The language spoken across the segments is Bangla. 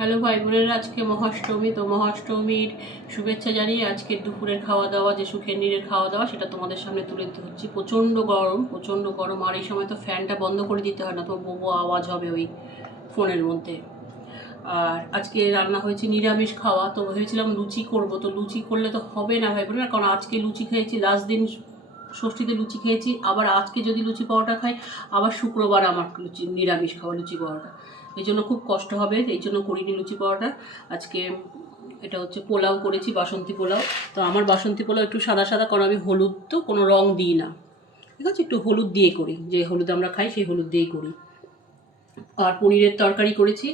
হ্যালো ভাই বোনেরা, আজকে মহাষ্টমী, তো মহাষ্টমীর শুভেচ্ছা জানিয়ে আজকে দুপুরের খাওয়া দাওয়া, যে সুখের নীরের খাওয়া দাওয়া, সেটা তোমাদের সামনে তুলে ধরছি। প্রচণ্ড গরম প্রচণ্ড গরম, আর এই সময় তো ফ্যানটা বন্ধ করে দিতে হয় না, তো বউ আওয়াজ হবে ওই ফোনের মধ্যে। আর আজকে রান্না হয়েছে নিরামিষ খাওয়া, তো ভেবেছিলাম লুচি করব, তো লুচি করলে তো হবে না ভাই বোনেরা, কারণ আজকে লুচি খেয়েছি, লাস্ট দিন ষষ্ঠীতে লুচি খেয়েছি, আবার আজকে যদি লুচি পাওয়াটা খাই, আবার শুক্রবার আমার লুচি, নিরামিষ খাওয়া লুচি পাওয়াটা। এই জন্য খুব কষ্ট হবে, এই জন্য করিনি লুচি পাওয়াটা। আজকে এটা হচ্ছে পোলাও করেছি, বাসন্তী পোলাও। তো আমার বাসন্তী পোলাও একটু সাদা সাদা কারণ আমি হলুদ তো কোনো রং দিই না। ঠিক আছে? একটু হলুদ দিয়ে করি, যে হলুদ আমরা খাই, সেই হলুদ দিয়েই করি। আর পনিরের তরকারি করেছি,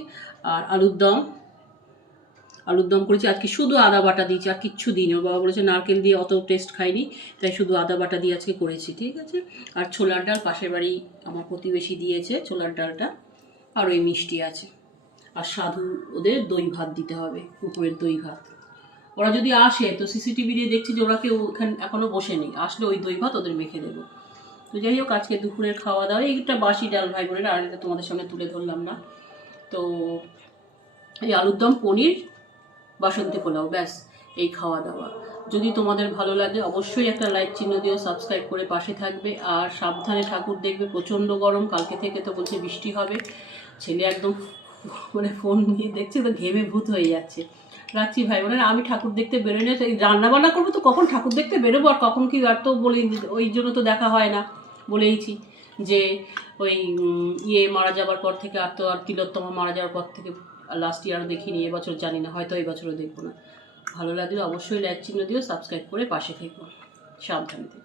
আর আলুর দম আলুর দম করেছি। আজকে শুধু আদা বাটা দিয়েছি, আর কিচ্ছু দিইনি। ওর বাবা বলেছে, নারকেল দিয়ে অত টেস্ট খাইনি, তাই শুধু আদা বাটা দিয়ে আজকে করেছি, ঠিক আছে? আর ছোলার ডাল পাশের বাড়ি আমার প্রতিবেশী দিয়েছে ছোলার ডালটা, আর ওই মিষ্টি আছে। আর সাধু ওদের দই ভাত দিতে হবে কুকুরের দই ভাত। ওরা যদি আসে, তো সিসিটিভি দিয়ে দেখছি যে ওরা কেউ এখানে এখনও বসে নেই আসলে ওই দই ভাত ওদের মেখে দেবো। তো যাই হোক, আজকে দুপুরের খাওয়া দাওয়া এইটা বাসি ডাল ভাই বোনের, আর এটা তোমাদের সঙ্গে তুলে ধরলাম না। তো এই আলুর দম পনির বাসন্তী পোলাও, ব্যাস, এই খাওয়া দাওয়া। যদি তোমাদের ভালো লাগে, অবশ্যই একটা লাইক চিহ্ন দিও সাবস্ক্রাইব করে পাশে থাকবে। আর সাবধানে ঠাকুর দেখবে, প্রচণ্ড গরম, কালকে থেকে তো বলছে বৃষ্টি হবে। ছেলে একদম মানে ফোন নিয়ে দেখছে, তো ঘেমে ভূত হয়ে যাচ্ছে। রাখছি ভাই বোনেরা আমি ঠাকুর দেখতে বেরোলে তো এই রান্নাবান্না করব তো কখন? ঠাকুর দেখতে বেরোবো আর কখন কি? আর তো বলি, ওই জন্য তো দেখা হয় না, বলেইছি যে ওই ইয়ে মারা যাবার পর থেকে আর তো আর তিলোত্তমা মারা যাওয়ার পর থেকে লাস্ট ইয়ারও দেখিনি, এবছর জানি না, হয়তো এবছরও দেখব না। ভালো লাগলে অবশ্যই লাইক চিহ্ন দিও সাবস্ক্রাইব করে পাশে থেকো। সাবধানে থেকো।